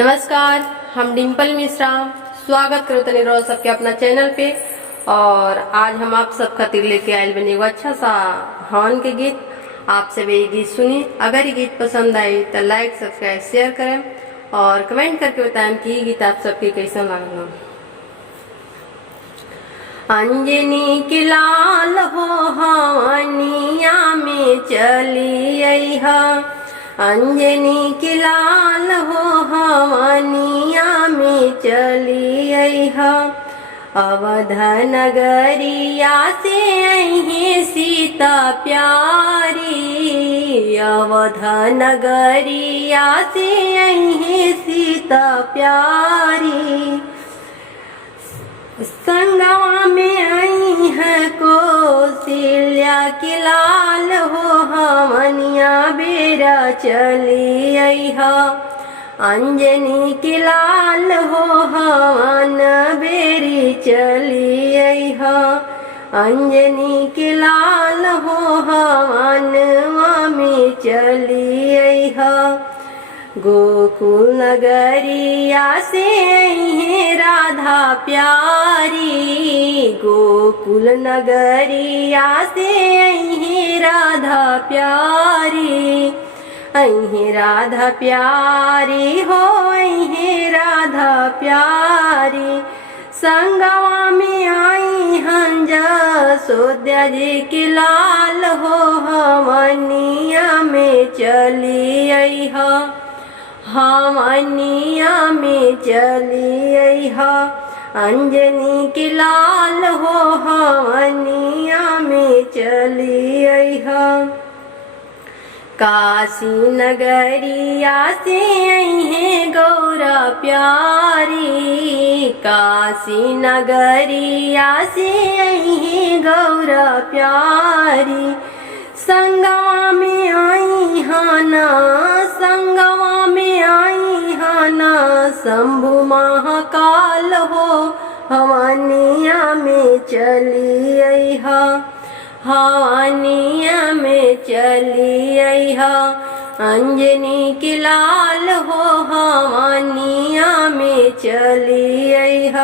नमस्कार, हम डिम्पल मिश्रा स्वागत करते हैं रोज सबके अपना चैनल पे। और आज हम आप सब खातिर लेके आये बने एगो अच्छा सा हवन के गीत। आप सब ये गीत सुनी। अगर ये गीत पसंद आए तो लाइक सब्सक्राइब शेयर करें और कमेंट करके बताएं कि ये गीत आप सबके कैसा लगना। अंजनी की लाल हो हवनिया में चली अइहा, अंजनी की लाल हो हवनिया में चली अइहा। अवध नगरिया से अइहे सीता प्यारी, अवध नगरिया से अइहे सीता प्यारी। संगवा में आई है कौशल्या की लाल हो हवनिया बेरा चली अइहा। अंजनी की लाल हो हवन बेरी चली अइहा, अंजनी की लाल हो हवनवा में चली अइहा। गोकुल नगरिया से अइहे राधा प्यारी, गोकुल नगरिया से अइहे राधा प्यारी। अइहे राधा प्यारी हो अइहे राधा प्यारी। संगवा में आई हन जसोदा जी की लाल हो हवनिया में चली अइहा, हवनिया में चली अइहा। अंजनी की लाल हो हवनिया में चली अइहा। काशी नगरिया से अइहे गौरा प्यारी, काशी नगरिया से अइहे गौरा प्यारी। संगवा में आई हाना, संगवा में आई हाना शंभु महाकाल हो हवनिया में चली अइहा, हवनिया में चली अइहा। अंजनी की लाल हो हवनिया में चली अइहा।